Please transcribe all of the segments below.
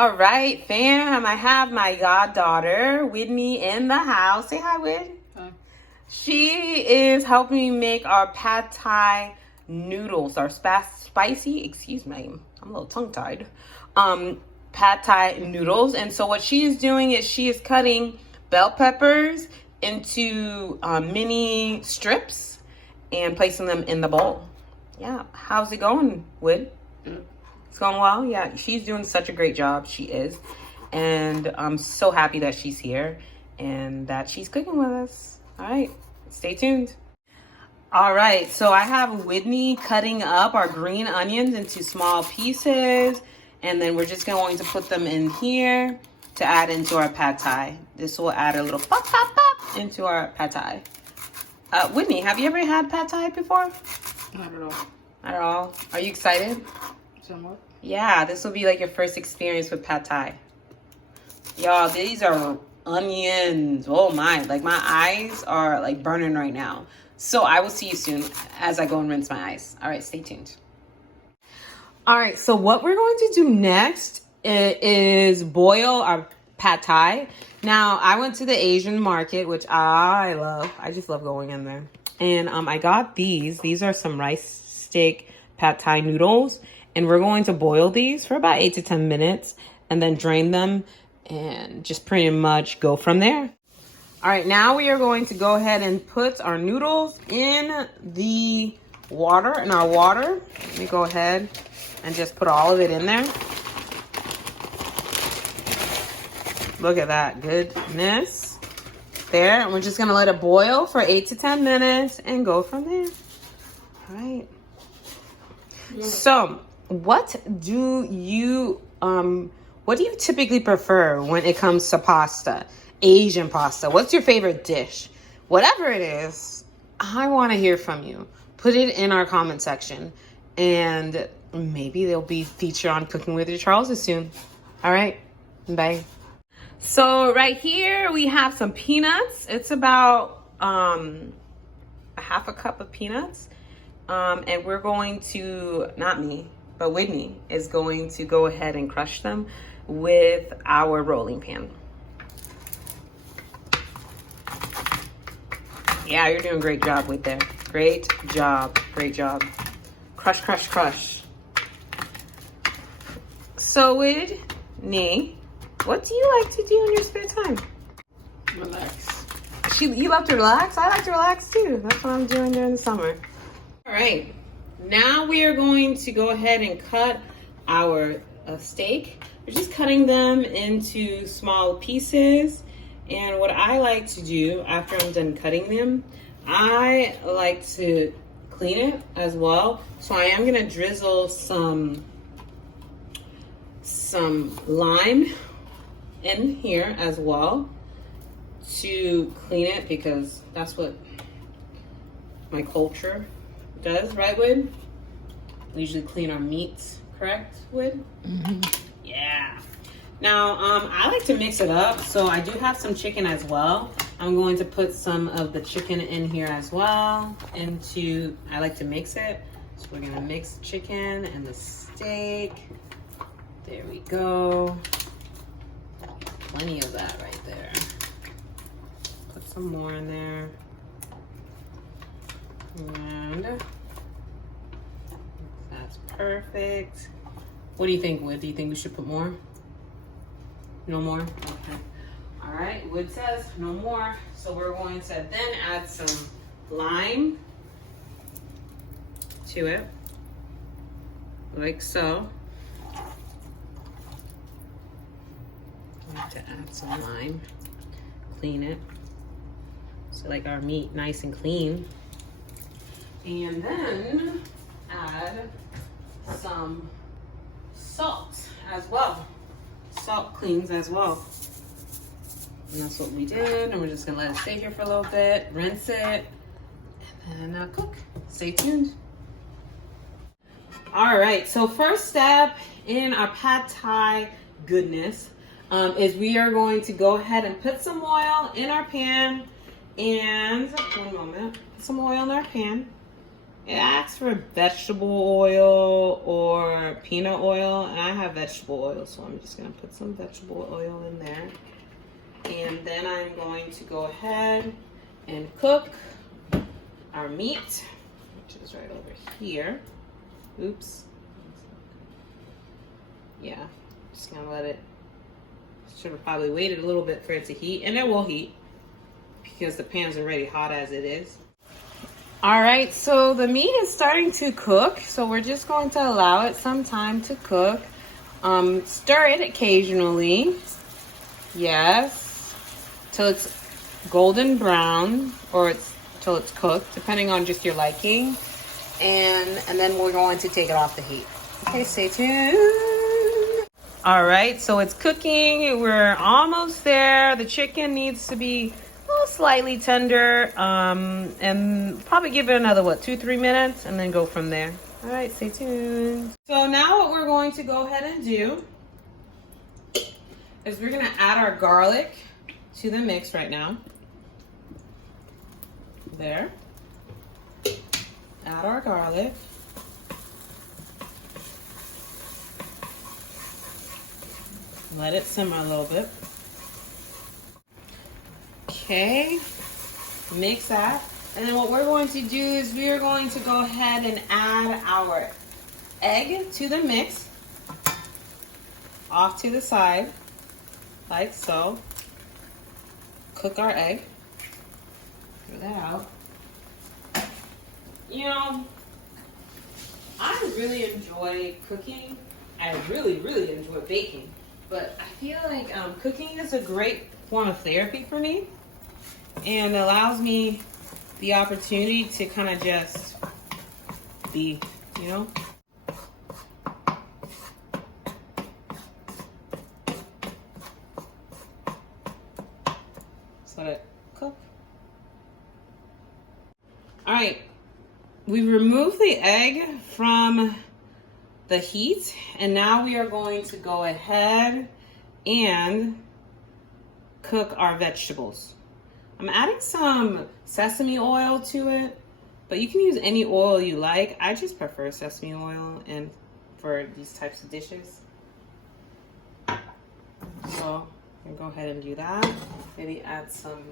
All right, fam. I have my goddaughter, Whitney, in the house. Say hi, Whit. Hi. She is helping me make our pad thai noodles, our spicy, excuse me, I'm a little tongue-tied, pad thai noodles. And so what she is doing is she is cutting bell peppers into mini strips and placing them in the bowl. Yeah, how's it going, Whit? Good. It's going well. Yeah, she's doing such a great job. She is. And I'm so happy that she's here and that she's cooking with us. All right, stay tuned. All right, so I have Whitney cutting up our green onions into small pieces. And then we're just going to put them in here to add into our pad thai. This will add a little pop, pop, pop into our pad thai. Whitney, have you ever had pad thai before? Not at all. Not at all. Are you excited? Somewhat. Yeah, this will be like your first experience with pad thai. Y'all, these are onions. Oh my, like my eyes are like burning right now. So I will see you soon as I go and rinse my eyes. All right, stay tuned. All right, so what we're going to do next is boil our pad thai. Now, I went to the Asian market, which I love. I just love going in there. And I got these. These are some rice steak pad thai noodles. And we're going to boil these for about 8 to 10 minutes and then drain them and just pretty much go from there. All right, now we are going to go ahead and put our noodles in the water, in our water. Let me go ahead and just put all of it in there. Look at that goodness. There, and we're just gonna let it boil for 8 to 10 minutes and go from there. All right. Yeah. So, what do you typically prefer when it comes to pasta? Asian pasta. What's your favorite dish? Whatever it is, I want to hear from you. Put it in our comment section, and maybe they'll be featured on Cooking with Your Charles soon. All right, bye. So right here we have some peanuts. It's about a half a cup of peanuts. And we're going to, not me, but Whitney is going to go ahead and crush them with our rolling pin. Yeah, you're doing a great job with there. Great job, great job. Crush, crush, crush. So Whitney, what do you like to do in your spare time? Relax. You love to relax? I like to relax too. That's what I'm doing during the summer. All right, now we are going to go ahead and cut our steak. We're just cutting them into small pieces. And what I like to do after I'm done cutting them, I like to clean it as well. So I am gonna drizzle some lime in here as well to clean it, because that's what my culture does, right, Wood? We usually clean our meats, correct, Wood? Mm-hmm. Yeah. Now, I like to mix it up, so I do have some chicken as well. I'm going to put some of the chicken in here as well. I like to mix it. So we're gonna mix the chicken and the steak. There we go. Plenty of that right there. Put some more in there. And that's perfect. What do you think, Wood? Do you think we should put more? No more? Okay. All right, Wood says no more. So we're going to then add some lime to it, like so. I have to add some lime, clean it. So like our meat nice and clean. And then add some salt as well. Salt cleans as well. And that's what we did. And we're just gonna let it stay here for a little bit, rinse it, and then cook. Stay tuned. All right, so first step in our pad thai goodness is we are going to go ahead and put some oil in our pan. And one moment, put some oil in our pan. It asks for vegetable oil or peanut oil, and I have vegetable oil, so I'm just gonna put some vegetable oil in there. And then I'm going to go ahead and cook our meat, which is right over here. Oops. Yeah, just gonna let it, should have probably waited a little bit for it to heat, and it will heat because the pan's already hot as it is. All right, so the meat is starting to cook, so we're just going to allow it some time to cook. Stir it occasionally. Yes, till it's golden brown, or till it's cooked, depending on just your liking. And then we're going to take it off the heat. Okay, stay tuned. All right, so it's cooking. We're almost there. The chicken needs to be slightly tender, and probably give it another 2-3 minutes and then go from there. All right, stay tuned. So now what we're going to go ahead and do is we're going to add our garlic to the mix right now. There. Add our garlic. Let it simmer a little bit. Okay, mix that. And then what we're going to do is we are going to go ahead and add our egg to the mix, off to the side, like so. Cook our egg. Throw that out. You know, I really enjoy cooking. I really, really enjoy baking. But I feel like cooking is a great form of therapy for me. And allows me the opportunity to kind of just be, you know. Just let it cook. All right, we removed the egg from the heat, and now we are going to go ahead and cook our vegetables. I'm adding some sesame oil to it, but you can use any oil you like. I just prefer sesame oil and for these types of dishes. So I'm gonna go ahead and do that. Maybe add some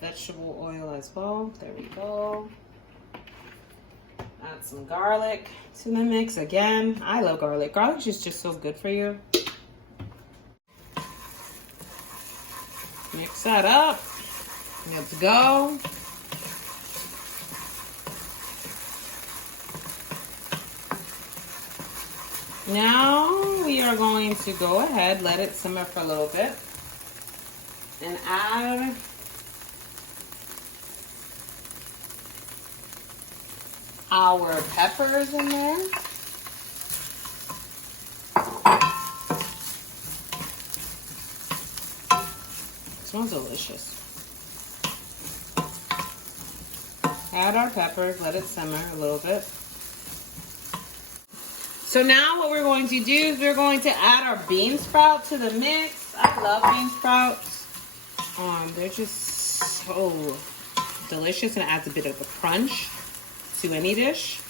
vegetable oil as well. There we go. Add some garlic to the mix. Again, I love garlic. Garlic is just so good for you. Mix that up. Let's go. Now we are going to go ahead, let it simmer for a little bit, and add our peppers in there. It smells delicious. Add our peppers, let it simmer a little bit. So now what we're going to do is we're going to add our bean sprout to the mix. I love bean sprouts. They're just so delicious, and it adds a bit of a crunch to any dish.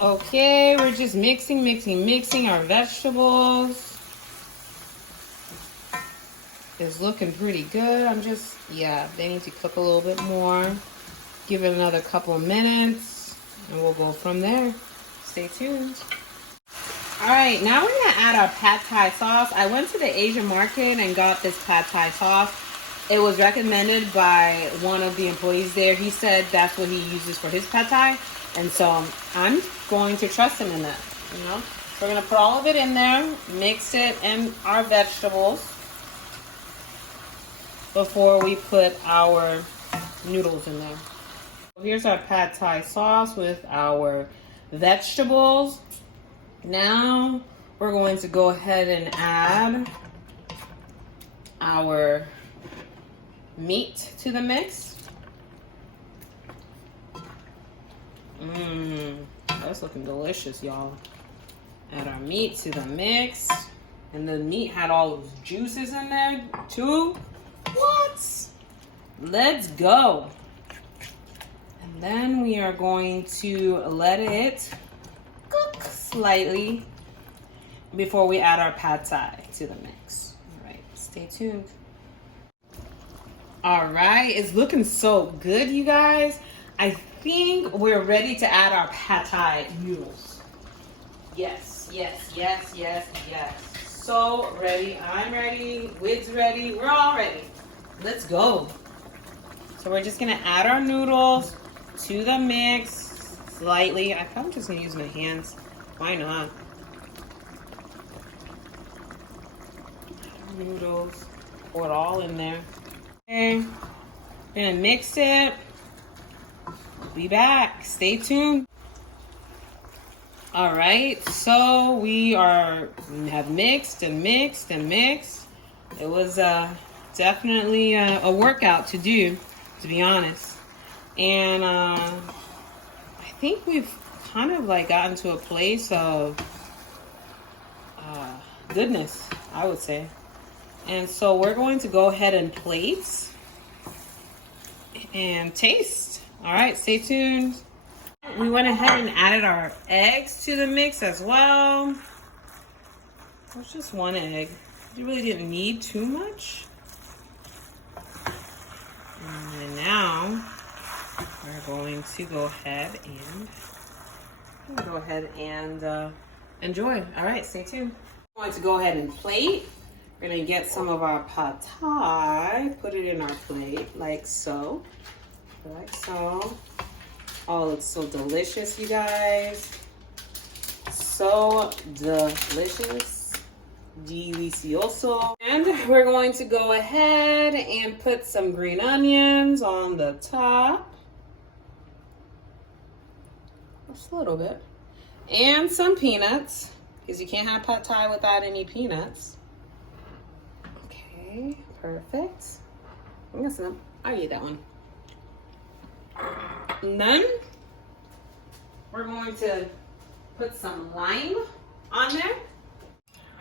Okay, we're just mixing our vegetables. It's looking pretty good. They need to cook a little bit more. Give it another couple of minutes and we'll go from there. Stay tuned. All right, now we're gonna add our pad thai sauce. I went to the Asian market and got this pad thai sauce. It was recommended by one of the employees there. He said that's what he uses for his pad thai. And so I'm going to trust him in that, you know? So we're gonna put all of it in there, mix it in our vegetables before we put our noodles in there. Here's our pad thai sauce with our vegetables. Now we're going to go ahead and add our meat to the mix. That's looking delicious, y'all. Add our meat to the mix. And the meat had all those juices in there too. What? Let's go. Then we are going to let it cook slightly before we add our pad thai to the mix. All right, stay tuned. All right, it's looking so good, you guys. I think we're ready to add our pad thai noodles. Yes, yes, yes, yes, yes. So ready, I'm ready, Wid's ready, we're all ready. Let's go. So we're just gonna add our noodles to the mix slightly. I'm probably just gonna use my hands. Why not? Noodles, pour it all in there. Okay, gonna mix it. Be back, stay tuned. All right, so we have mixed and mixed and mixed. It was definitely a workout to do, to be honest. And I think we've kind of like gotten to a place of goodness, I would say. And so we're going to go ahead and plate and taste. All right, stay tuned. We went ahead and added our eggs to the mix as well. It was just one egg. You really didn't need too much. And now we're going to go ahead and enjoy. All right, stay tuned. We're going to go ahead and plate. We're going to get some of our pad thai, put it in our plate like so. Like so. Oh, it's so delicious, you guys. So delicious. Delicioso. And we're going to go ahead and put some green onions on the top. Just a little bit. And some peanuts, because you can't have pad thai without any peanuts. Okay, perfect. I guess I'll eat that one. And then we're going to put some lime on there.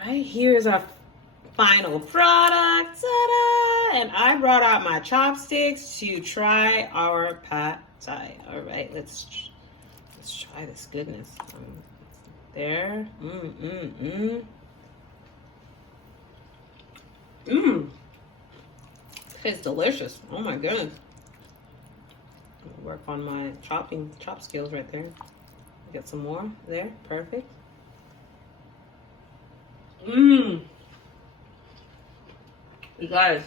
All right, here's our final product. Ta-da! And I brought out my chopsticks to try our pad thai. All right, let's try this goodness. There. It's delicious. Oh my goodness. Work on my chop skills right there. Get some more there. Perfect. You guys,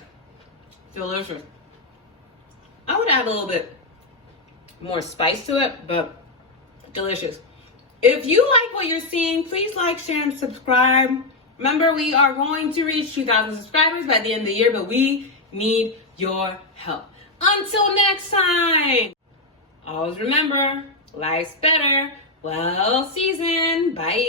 delicious. I would add a little bit more spice to it, but delicious. If you like what you're seeing, please like, share, and subscribe. Remember, we are going to reach 2,000 subscribers by the end of the year, but we need your help. Until next time, always remember, life's better well seasoned. Bye.